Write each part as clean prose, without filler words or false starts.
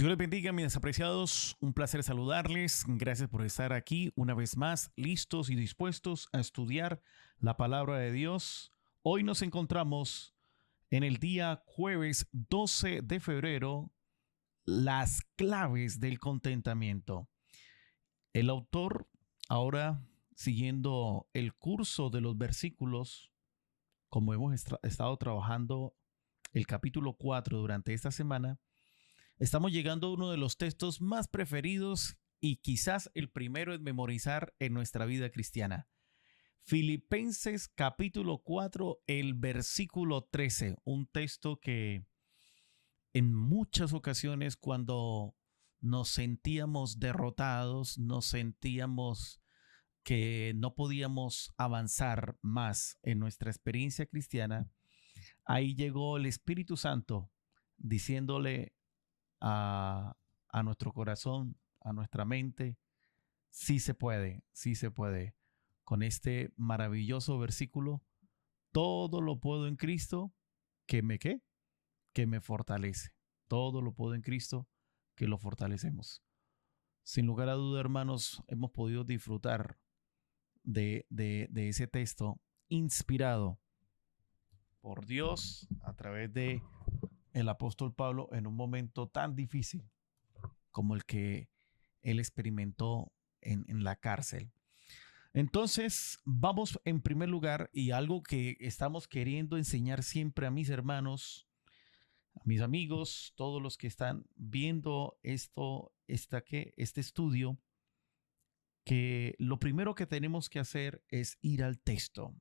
Dios les bendiga, mis apreciados. Un placer saludarles. Gracias por estar aquí una vez más, listos y dispuestos a estudiar la palabra de Dios. Hoy nos encontramos en el día jueves 12 de febrero, las claves del contentamiento. El autor, ahora siguiendo el curso de los versículos, como hemos estado trabajando el capítulo 4 durante esta semana, estamos llegando a uno de los textos más preferidos y quizás el primero en memorizar en nuestra vida cristiana. Filipenses capítulo 4, el versículo 13, un texto que en muchas ocasiones cuando nos sentíamos derrotados, nos sentíamos que no podíamos avanzar más en nuestra experiencia cristiana, ahí llegó el Espíritu Santo diciéndole a nuestro corazón, a nuestra mente, sí se puede, sí se puede. Con este maravilloso versículo, todo lo puedo en Cristo que me ¿qué? Que me fortalece. Todo lo puedo en Cristo que lo fortalecemos. Sin lugar a duda, hermanos, hemos podido disfrutar de ese texto inspirado por Dios a través de el apóstol Pablo en un momento tan difícil como el que él experimentó en la cárcel. Entonces, vamos en primer lugar y algo que estamos queriendo enseñar siempre a mis hermanos, a mis amigos, todos los que están viendo este estudio, que lo primero que tenemos que hacer es ir al texto.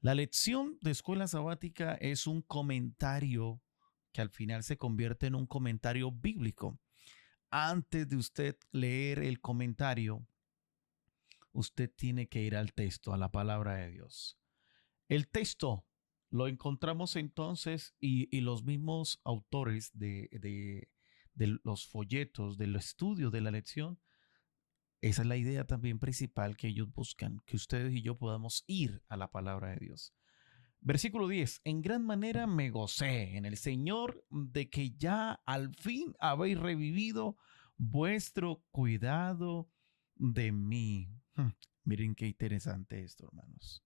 La lección de escuela sabática es un comentario que al final se convierte en un comentario bíblico. Antes de usted leer el comentario, usted tiene que ir al texto, a la palabra de Dios. El texto lo encontramos entonces y los mismos autores de los folletos, del estudio de la lección, esa es la idea también principal que ellos buscan, que ustedes y yo podamos ir a la palabra de Dios. Versículo 10. En gran manera me gocé en el Señor de que ya al fin habéis revivido vuestro cuidado de mí. Miren qué interesante esto, hermanos.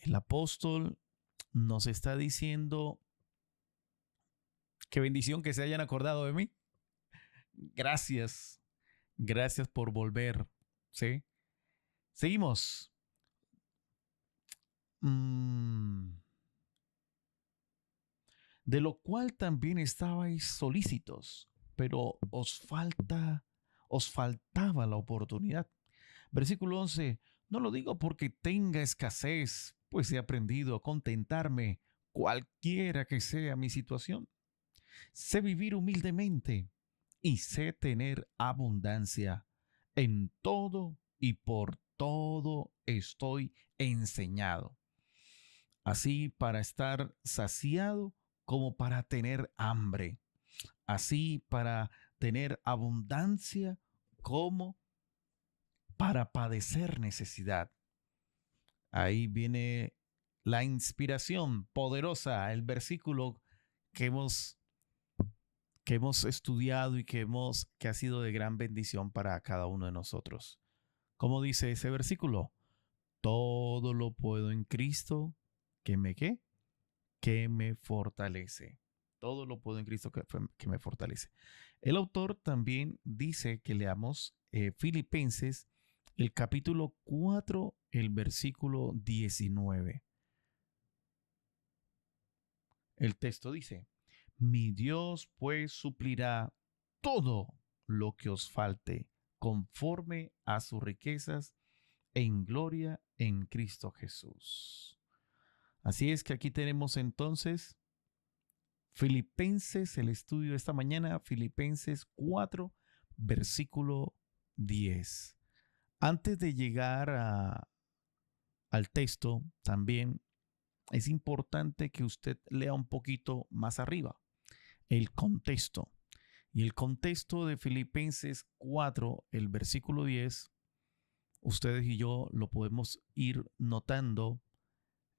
El apóstol nos está diciendo, qué bendición que se hayan acordado de mí. Gracias, gracias por volver. ¿Sí? Seguimos. De lo cual también estabais solícitos, pero os faltaba la oportunidad. Versículo 11, no lo digo porque tenga escasez, pues he aprendido a contentarme cualquiera que sea mi situación. Sé vivir humildemente y sé tener abundancia. En todo y por todo estoy enseñado. Así para estar saciado como para tener hambre. Así para tener abundancia como para padecer necesidad. Ahí viene la inspiración poderosa, el versículo que hemos estudiado y que ha sido de gran bendición para cada uno de nosotros. ¿Cómo dice ese versículo? Todo lo puedo en Cristo que me ¿qué? Que me fortalece. Todo lo puedo en Cristo que me fortalece. El autor también dice que leamos Filipenses, el capítulo 4, el versículo 19. El texto dice, mi Dios pues suplirá todo lo que os falte conforme a sus riquezas en gloria en Cristo Jesús. Así es que aquí tenemos entonces Filipenses, el estudio de esta mañana, Filipenses 4, versículo 10. Antes de llegar al texto, también es importante que usted lea un poquito más arriba el contexto. Y el contexto de Filipenses 4, el versículo 10, ustedes y yo lo podemos ir notando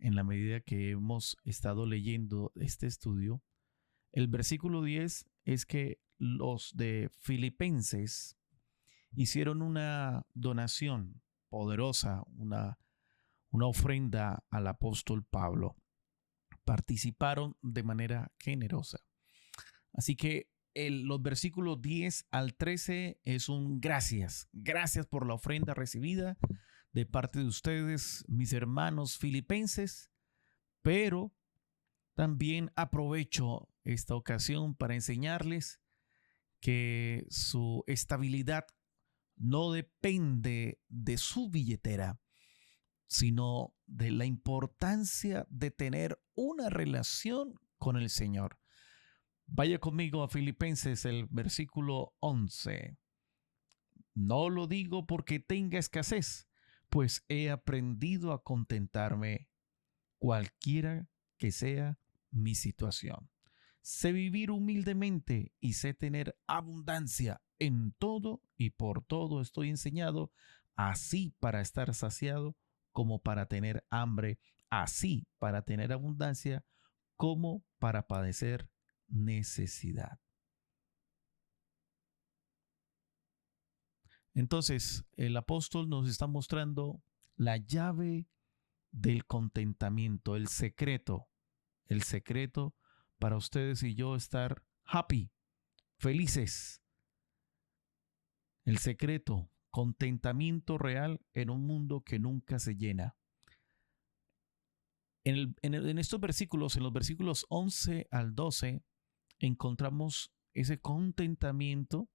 en la medida que hemos estado leyendo este estudio. El versículo 10 es que los de Filipenses hicieron una donación poderosa, una ofrenda al apóstol Pablo. Participaron de manera generosa. Así que los versículos 10 al 13 es un gracias. Gracias por la ofrenda recibida de parte de ustedes, mis hermanos filipenses, pero también aprovecho esta ocasión para enseñarles que su estabilidad no depende de su billetera, sino de la importancia de tener una relación con el Señor. Vaya conmigo a Filipenses, el versículo 11. No lo digo porque tenga escasez, pues he aprendido a contentarme cualquiera que sea mi situación. Sé vivir humildemente y sé tener abundancia en todo y por todo estoy enseñado, así para estar saciado como para tener hambre, así para tener abundancia como para padecer necesidad. Entonces, el apóstol nos está mostrando la llave del contentamiento, el secreto para ustedes y yo estar happy, felices. El secreto, contentamiento real en un mundo que nunca se llena. En estos versículos, en los versículos 11 al 12, encontramos ese contentamiento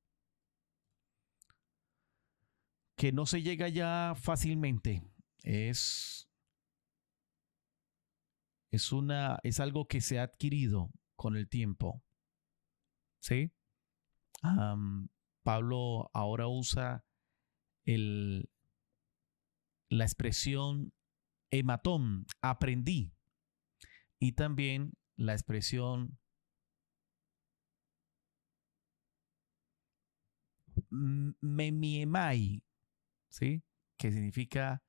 que no se llega ya fácilmente. Es, es algo que se ha adquirido con el tiempo. ¿Sí? Um, Pablo ahora usa el, la expresión hematón, aprendí, y también la expresión memiemai, ¿sí? Que significa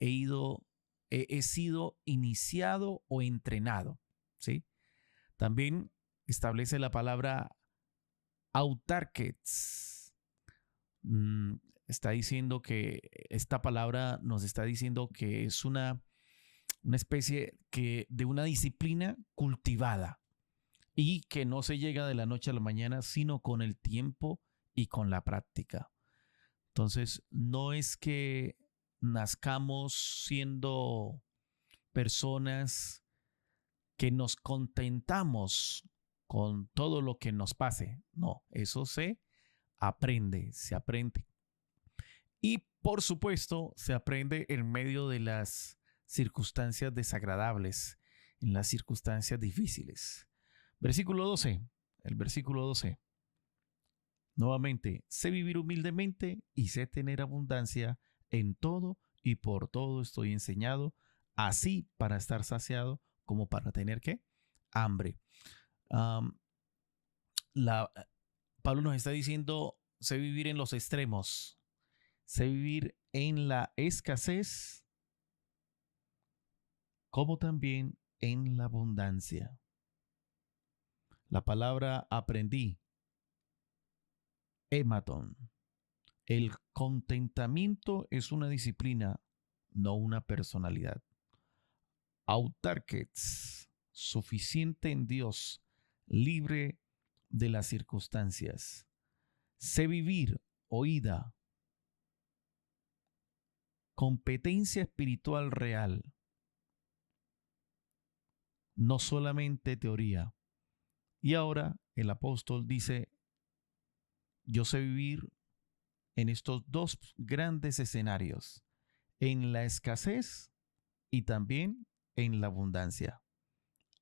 he sido iniciado o entrenado, ¿sí? También establece la palabra autarkets. Está diciendo que esta palabra nos está diciendo que es una especie de una disciplina cultivada y que no se llega de la noche a la mañana, sino con el tiempo y con la práctica. Entonces, no es que nazcamos siendo personas que nos contentamos con todo lo que nos pase. No, eso se aprende. Y por supuesto, se aprende en medio de las circunstancias desagradables, en las circunstancias difíciles. Versículo 12, el versículo 12. Nuevamente, sé vivir humildemente y sé tener abundancia en todo y por todo estoy enseñado, así para estar saciado como para tener ¿qué? Hambre. Um, la, Pablo nos está diciendo, sé vivir en los extremos, sé vivir en la escasez como también en la abundancia. La palabra aprendí, hematon. El contentamiento es una disciplina, no una personalidad. Autarkets, suficiente en Dios, libre de las circunstancias. Sé vivir, oída, competencia espiritual real, no solamente teoría. Y ahora el apóstol dice, yo sé vivir en estos dos grandes escenarios, en la escasez y también en la abundancia.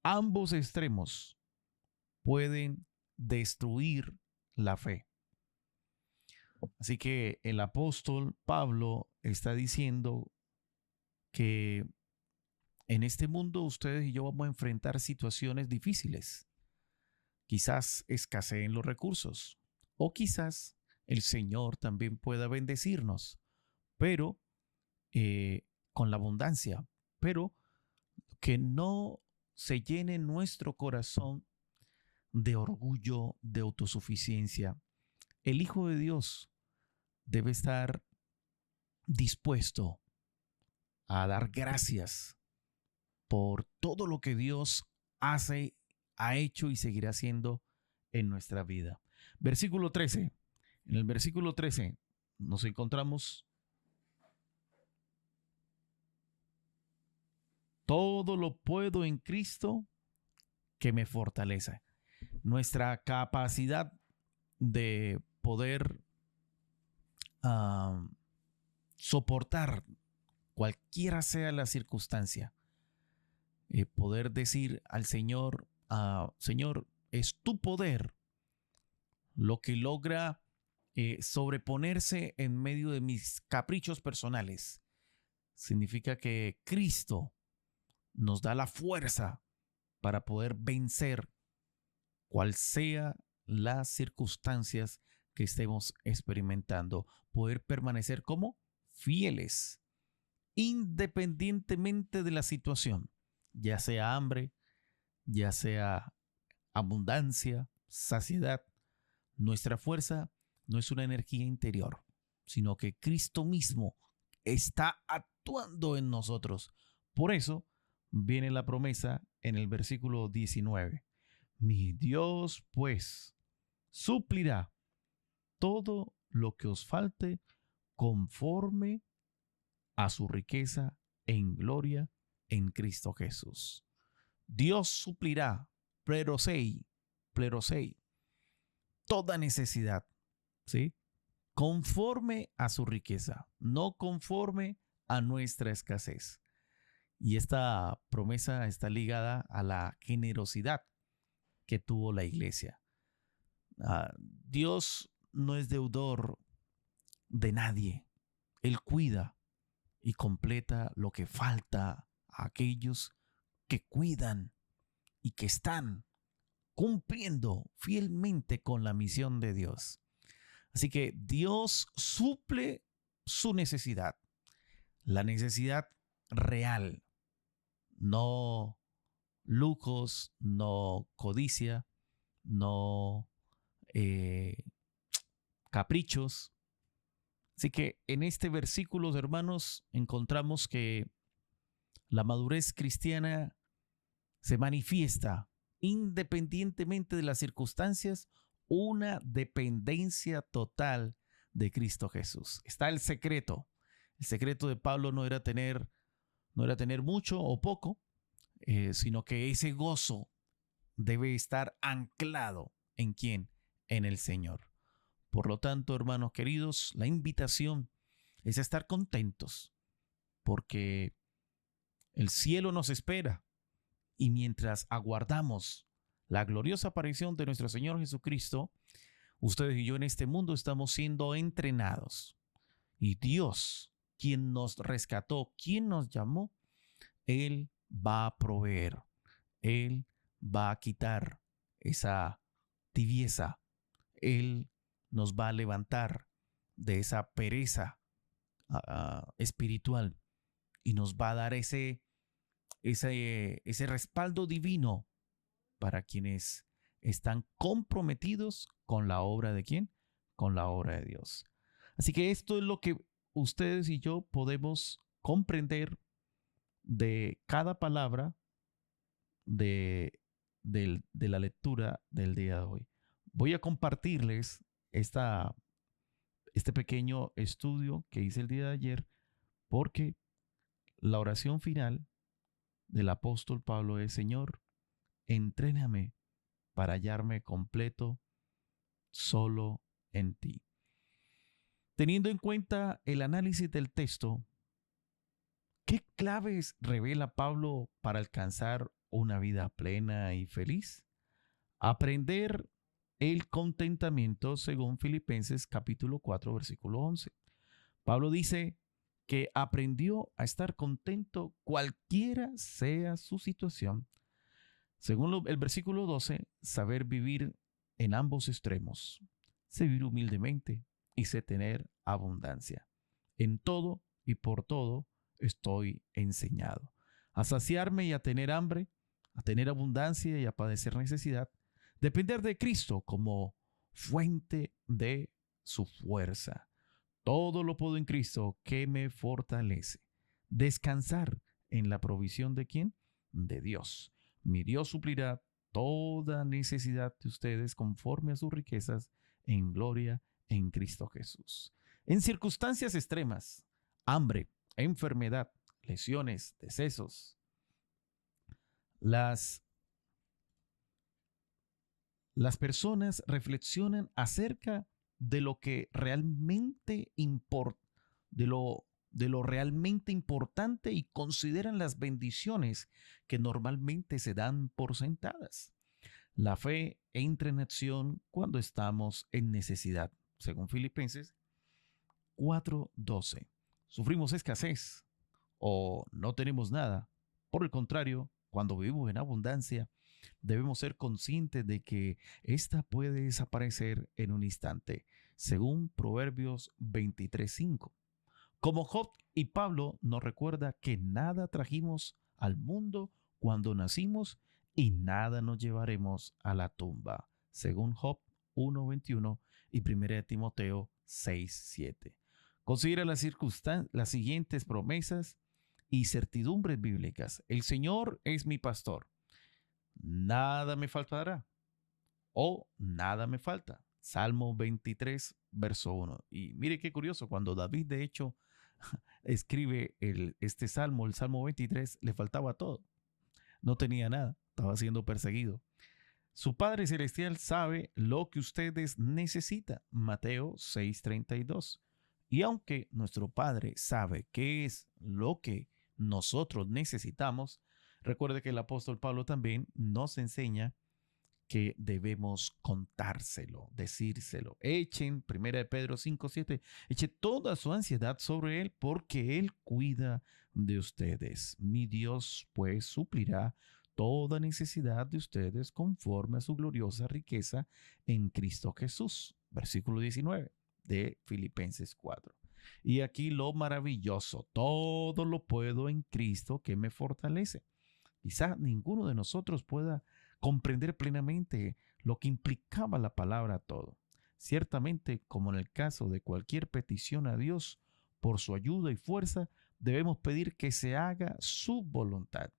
Ambos extremos pueden destruir la fe. Así que el apóstol Pablo está diciendo que en este mundo ustedes y yo vamos a enfrentar situaciones difíciles. Quizás escaseen los recursos o quizás el Señor también pueda bendecirnos, pero eh, con la abundancia, pero que no se llene nuestro corazón de orgullo, de autosuficiencia. El Hijo de Dios debe estar dispuesto a dar gracias por todo lo que Dios hace, ha hecho y seguirá haciendo en nuestra vida. Versículo 13. En el versículo 13 nos encontramos: todo lo puedo en Cristo que me fortalece. Nuestra capacidad de poder uh, soportar cualquiera sea la circunstancia, poder decir al Señor, Señor, es tu poder lo que logra sobreponerse en medio de mis caprichos personales. Significa que Cristo nos da la fuerza para poder vencer cual sea las circunstancias que estemos experimentando, poder permanecer como fieles, independientemente de la situación, ya sea hambre, ya sea abundancia, saciedad. Nuestra fuerza no es una energía interior, sino que Cristo mismo está actuando en nosotros. Por eso viene la promesa en el versículo 19. Mi Dios, pues, suplirá todo lo que os falte conforme a su riqueza en gloria en Cristo Jesús. Dios suplirá, plerosei, toda necesidad, ¿sí? Conforme a su riqueza, no conforme a nuestra escasez. Y esta promesa está ligada a la generosidad que tuvo la iglesia. Dios no es deudor de nadie. Él cuida y completa lo que falta a aquellos que cuidan y que están cumpliendo fielmente con la misión de Dios. Así que Dios suple su necesidad, la necesidad real, no lujos, no codicia, no caprichos. Así que en este versículo, hermanos, encontramos que la madurez cristiana se manifiesta independientemente de las circunstancias, una dependencia total de Cristo Jesús. Está el secreto. El secreto de Pablo no era tener mucho o poco, sino que ese gozo debe estar anclado ¿en quién? En el Señor. Por lo tanto, hermanos queridos, la invitación es a estar contentos porque el cielo nos espera y mientras aguardamos la gloriosa aparición de nuestro Señor Jesucristo, ustedes y yo en este mundo estamos siendo entrenados. Y Dios, quien nos rescató, quien nos llamó, Él va a proveer. Él va a quitar esa tibieza. Él nos va a levantar de esa pereza espiritual y nos va a dar ese respaldo divino para quienes están comprometidos con la obra de ¿quién? Con la obra de Dios. Así que esto es lo que ustedes y yo podemos comprender de cada palabra de, de la lectura del día de hoy. Voy a compartirles este pequeño estudio que hice el día de ayer porque la oración final del apóstol Pablo es: Señor, entréname para hallarme completo solo en ti. Teniendo en cuenta el análisis del texto, ¿qué claves revela Pablo para alcanzar una vida plena y feliz? Aprender el contentamiento según Filipenses capítulo 4, versículo 11. Pablo dice que aprendió a estar contento cualquiera sea su situación. Según el versículo 12, saber vivir en ambos extremos, sé vivir humildemente y sé tener abundancia. En todo y por todo estoy enseñado. A saciarme y a tener hambre, a tener abundancia y a padecer necesidad, Depender de Cristo como fuente de su fuerza. Todo lo puedo en Cristo que me fortalece. Descansar en la provisión de quién? De Dios. Mi Dios suplirá toda necesidad de ustedes conforme a sus riquezas en gloria en Cristo Jesús. En circunstancias extremas, hambre, enfermedad, lesiones, decesos, las, las personas reflexionan acerca de lo que realmente importa, de lo realmente importante y consideran las bendiciones que normalmente se dan por sentadas. La fe entra en acción cuando estamos en necesidad, según Filipenses 4:12. Sufrimos escasez o no tenemos nada. Por el contrario, cuando vivimos en abundancia, debemos ser conscientes de que ésta puede desaparecer en un instante, según Proverbios 23:5. Como Job y Pablo nos recuerda que nada trajimos al mundo cuando nacimos y nada nos llevaremos a la tumba, según Job 1:21 y 1 Timoteo 6:7. Considera las siguientes promesas y certidumbres bíblicas. El Señor es mi pastor, nada me faltará o nada me falta. Salmo 23, verso 1. Y mire qué curioso, cuando David de hecho escribe este salmo, el Salmo 23, le faltaba todo. No tenía nada, estaba siendo perseguido. Su Padre Celestial sabe lo que ustedes necesitan. Mateo 6:32. Y aunque nuestro Padre sabe qué es lo que nosotros necesitamos, recuerde que el apóstol Pablo también nos enseña que debemos contárselo, decírselo. Echen, 1 Pedro 5:7, eche toda su ansiedad sobre Él porque Él cuida de ustedes. Mi Dios pues suplirá toda necesidad de ustedes conforme a su gloriosa riqueza en Cristo Jesús. Versículo 19 de Filipenses 4. Y aquí lo maravilloso, todo lo puedo en Cristo que me fortalece. Quizá ninguno de nosotros pueda comprender plenamente lo que implicaba la palabra todo. Ciertamente, como en el caso de cualquier petición a Dios, por su ayuda y fuerza, debemos pedir que se haga su voluntad.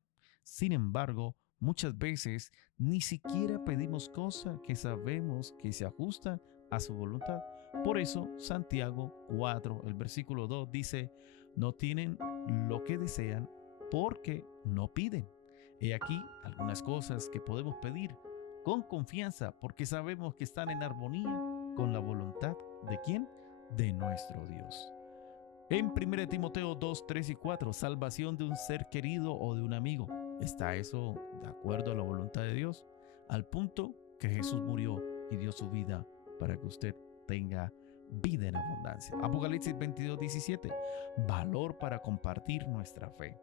Sin embargo, muchas veces ni siquiera pedimos cosas que sabemos que se ajustan a su voluntad. Por eso, Santiago 4, el versículo 2 dice, no tienen lo que desean porque no piden. He aquí algunas cosas que podemos pedir con confianza porque sabemos que están en armonía con la voluntad de ¿quién? De nuestro Dios. En 1 Timoteo 2, 3 y 4, salvación de un ser querido o de un amigo. ¿Está eso de acuerdo a la voluntad de Dios? Al punto que Jesús murió y dio su vida para que usted tenga vida en abundancia. Apocalipsis 22, 17, valor para compartir nuestra fe.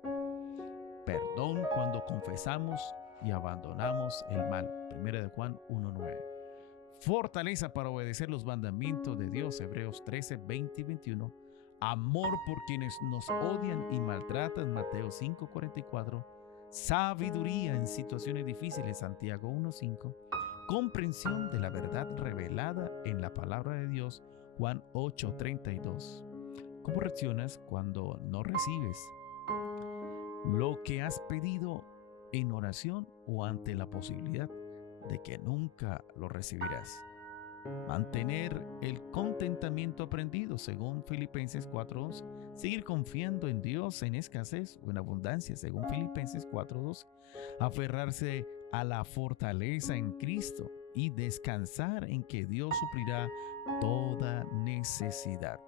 Perdón cuando confesamos y abandonamos el mal. 1 de Juan 1:9. Fortaleza para obedecer los mandamientos de Dios. Hebreos 13, 20 y 21. Amor por quienes nos odian y maltratan. Mateo 5:44. Sabiduría en situaciones difíciles. Santiago 1:5. Comprensión de la verdad revelada en la palabra de Dios. Juan 8:32. ¿Cómo reaccionas cuando no recibes lo que has pedido en oración o ante la posibilidad de que nunca lo recibirás? Mantener el contentamiento aprendido, según Filipenses 4:11. Seguir confiando en Dios en escasez o en abundancia, según Filipenses 4:12. Aferrarse a la fortaleza en Cristo y descansar en que Dios suplirá toda necesidad.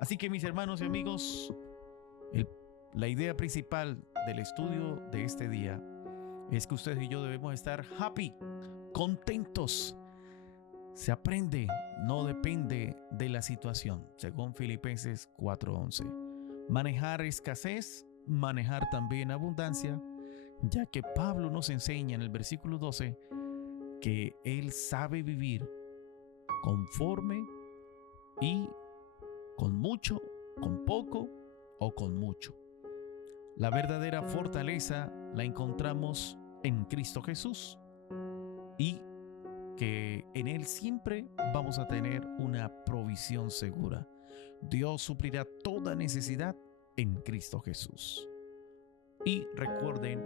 Así que, mis hermanos y amigos, la idea principal del estudio de este día es que ustedes y yo debemos estar happy, contentos. Se aprende, no depende de la situación, según Filipenses 4:11. Manejar escasez, manejar también abundancia, ya que Pablo nos enseña en el versículo 12 que él sabe vivir conforme y con mucho, con poco o con mucho. La verdadera fortaleza la encontramos en Cristo Jesús y que en Él siempre vamos a tener una provisión segura. Dios suplirá toda necesidad en Cristo Jesús. Y recuerden,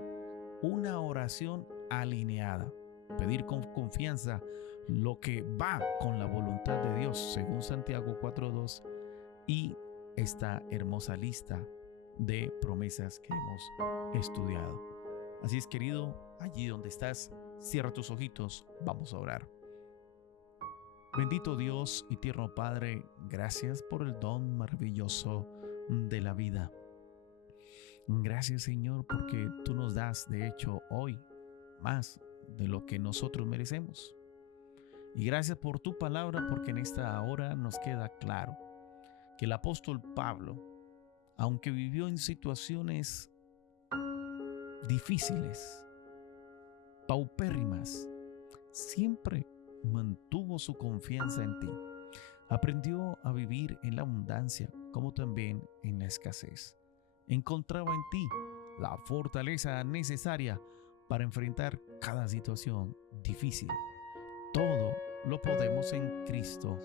una oración alineada, pedir con confianza lo que va con la voluntad de Dios, según Santiago 4:2, y esta hermosa lista de promesas que hemos estudiado. Así es, querido, allí donde estás, cierra tus ojitos, vamos a orar. Bendito Dios y tierno Padre, gracias por el don maravilloso de la vida. Gracias, Señor, porque tú nos das, de hecho, hoy más de lo que nosotros merecemos. Y gracias por tu palabra, porque en esta hora nos queda claro que el apóstol Pablo, aunque vivió en situaciones difíciles, paupérrimas, siempre mantuvo su confianza en ti. Aprendió a vivir en la abundancia como también en la escasez. Encontraba en ti la fortaleza necesaria para enfrentar cada situación difícil. Todo lo podemos en Cristo,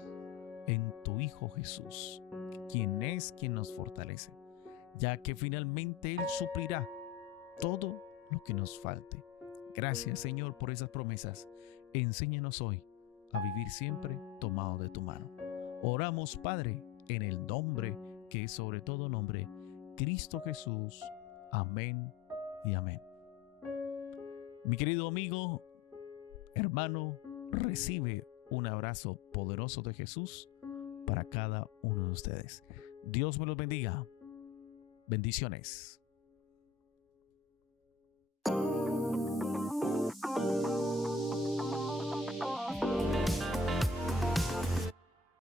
en tu Hijo Jesús, quien es quien nos fortalece, ya que finalmente Él suplirá todo lo que nos falte. Gracias, Señor, por esas promesas. Enséñanos hoy a vivir siempre tomado de tu mano. Oramos, Padre, en el nombre que es sobre todo nombre, Cristo Jesús. Amén y amén. Mi querido amigo, hermano, recibe un abrazo poderoso de Jesús para cada uno de ustedes. Dios me los bendiga. Bendiciones.